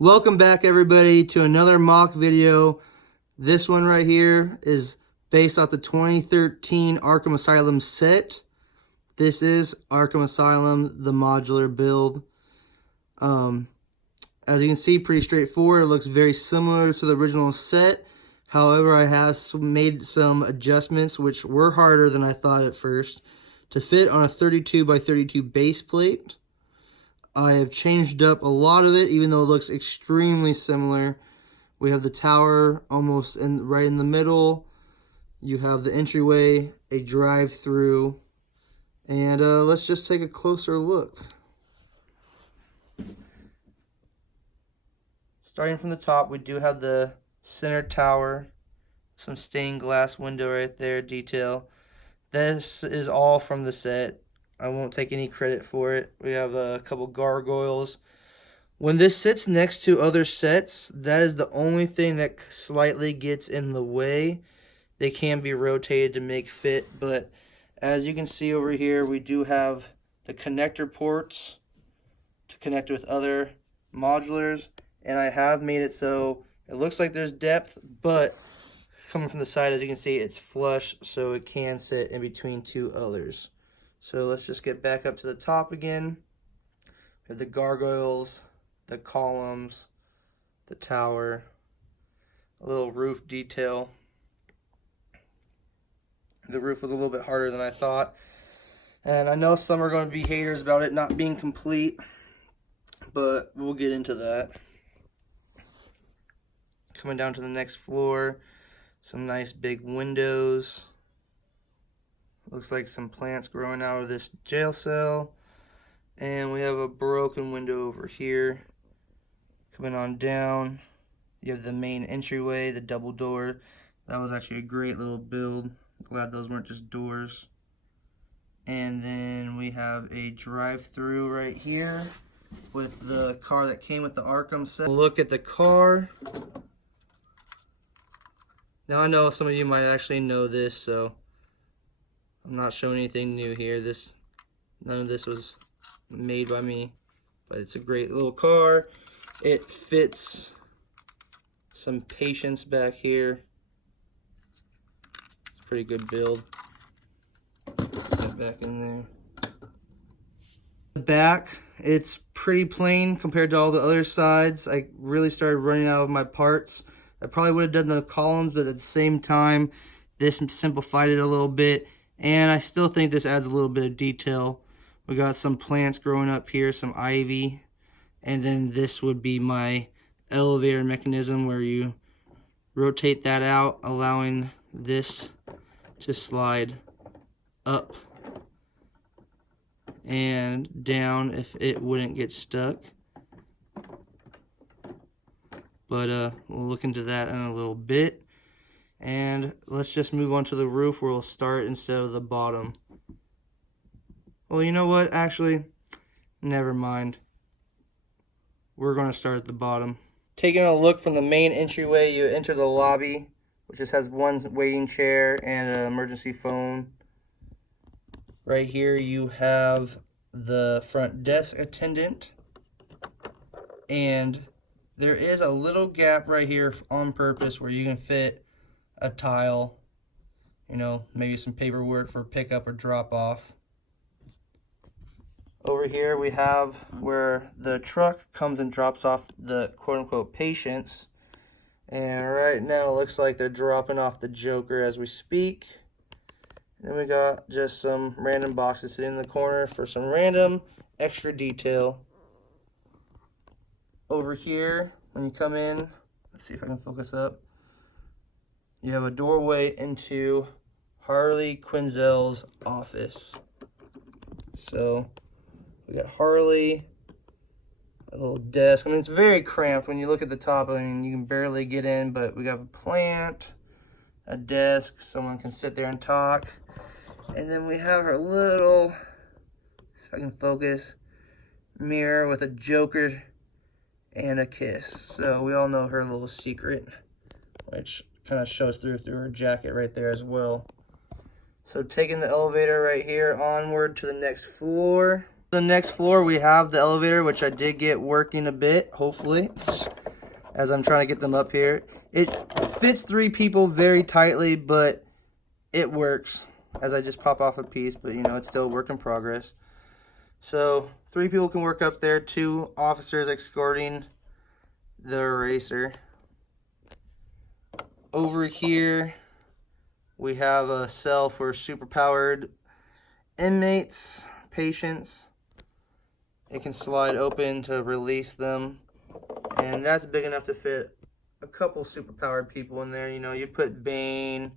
Welcome back, everybody, to another mock video. This one right here is based off the 2013 Arkham Asylum set. This is Arkham Asylum, the modular build. As you can see, pretty straightforward. It looks very similar to the original set. However, I have made some adjustments, which were harder than I thought at first, to fit on a 32 by 32 base plate. I have changed up a lot of it, even though it looks extremely similar. We have the tower almost right in the middle. You have the entryway, a drive-through, and let's just take a closer look. Starting from the top, we do have the center tower, some stained glass window right there, detail. This is all from the set. I won't take any credit for it. We have a couple gargoyles. When this sits next to other sets, that is the only thing that slightly gets in the way. They can be rotated to make fit, but as you can see over here, we do have the connector ports to connect with other modulars, and I have made it so it looks like there's depth, but coming from the side, as you can see, it's flush, so it can sit in between two others. So let's just get back up to the top again. We have the gargoyles, the columns, the tower, a little roof detail. The roof was a little bit harder than I thought. And I know some are going to be haters about it not being complete, but we'll get into that. Coming down to the next floor, some nice big windows. Looks like some plants growing out of this jail cell. And we have a broken window over here. Coming on down, you have the main entryway, the double door. That was actually a great little build. Glad those weren't just doors. And then we have a drive-through right here with the car that came with the Arkham set. Look at the car. Now I know some of you might actually know this, so I'm not showing anything new here. None of this was made by me, but it's a great little car. It fits some patients back here. It's a pretty good build. Put that back in there. The back, it's pretty plain compared to all the other sides. I really started running out of my parts. I probably would have done the columns, but at the same time, this simplified it a little bit. And I still think this adds a little bit of detail. We got some plants growing up here, some ivy. And then this would be my elevator mechanism where you rotate that out, allowing this to slide up and down if it wouldn't get stuck. But we'll look into that in a little bit. And let's just move on to the roof where we'll start instead of the bottom. Well, you know what? Actually, never mind. We're going to start at the bottom. Taking a look from the main entryway, you enter the lobby, which just has one waiting chair and an emergency phone. Right here you have the front desk attendant. And there is a little gap right here on purpose where you can fit a tile, you know, maybe some paperwork for pickup or drop off. Over here we have where the truck comes and drops off the quote-unquote patients. And right now it looks like they're dropping off the Joker as we speak. Then we got just some random boxes sitting in the corner for some random extra detail. Over here, when you come in, let's see if I can focus up. You have a doorway into Harley Quinzel's office. So we got Harley, a little desk. I mean, it's very cramped when you look at the top. I mean, you can barely get in, but we got a plant, a desk, someone can sit there and talk. And then we have her little, if I can focus, mirror with a Joker and a kiss. So we all know her little secret, which kind of shows through her jacket right there as well. So taking the elevator right here onward to the next floor. The next floor we have the elevator, which I did get working a bit, hopefully, as I'm trying to get them up here. It fits 3 people very tightly, but it works as I just pop off a piece, but you know, it's still a work in progress. So 3 people can work up there, 2 officers escorting the eraser. Over here we have a cell for superpowered inmates, patients. It can slide open to release them, and that's big enough to fit a couple superpowered people in there. You know, you put Bane,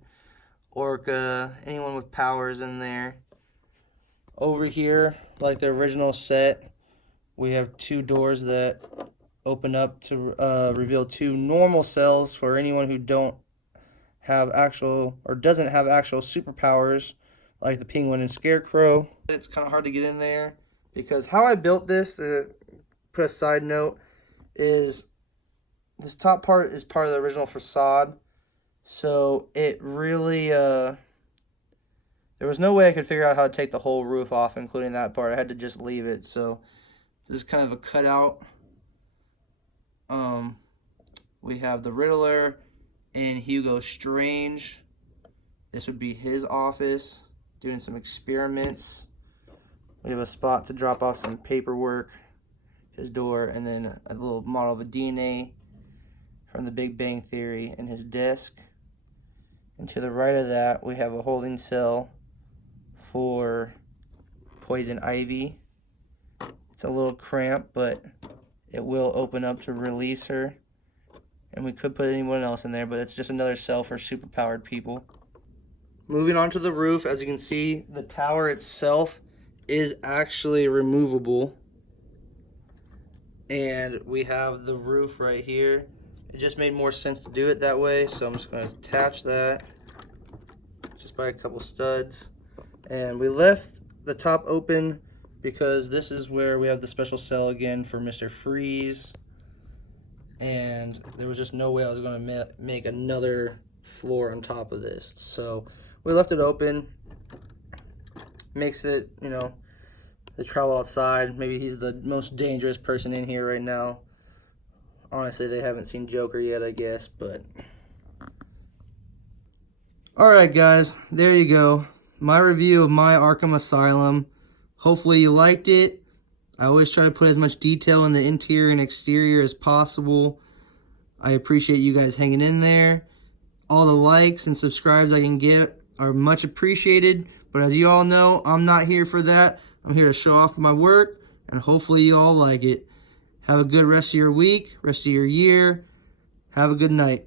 Orca, anyone with powers in there. Over here, like the original set, we have 2 doors that open up to reveal 2 normal cells for anyone who doesn't have actual superpowers, like the Penguin and Scarecrow. It's kind of hard to get in there because how I built this, to put a side note, is this top part is part of the original facade. So it really, there was no way I could figure out how to take the whole roof off, including that part. I had to just leave it. So this is kind of a cutout. We have the Riddler and Hugo Strange. This would be his office, doing some experiments. We have a spot to drop off some paperwork, his door, and then a little model of a DNA from the Big Bang Theory in his desk. And to the right of that, we have a holding cell for Poison Ivy. It's a little cramped, but it will open up to release her. And we could put anyone else in there, but it's just another cell for superpowered people. Moving on to the roof, as you can see, the tower itself is actually removable. And we have the roof right here. It just made more sense to do it that way, so I'm just going to attach that just by a couple studs. And we left the top open because this is where we have the special cell again for Mr. Freeze. And there was just no way I was going to make another floor on top of this. So we left it open. Makes it, you know, they travel outside. Maybe he's the most dangerous person in here right now. Honestly, they haven't seen Joker yet, I guess, but... Alright guys, there you go. My review of my Arkham Asylum. Hopefully you liked it. I always try to put as much detail in the interior and exterior as possible. I appreciate you guys hanging in there. All the likes and subscribes I can get are much appreciated. But as you all know, I'm not here for that. I'm here to show off my work, and hopefully you all like it. Have a good rest of your week, rest of your year. Have a good night.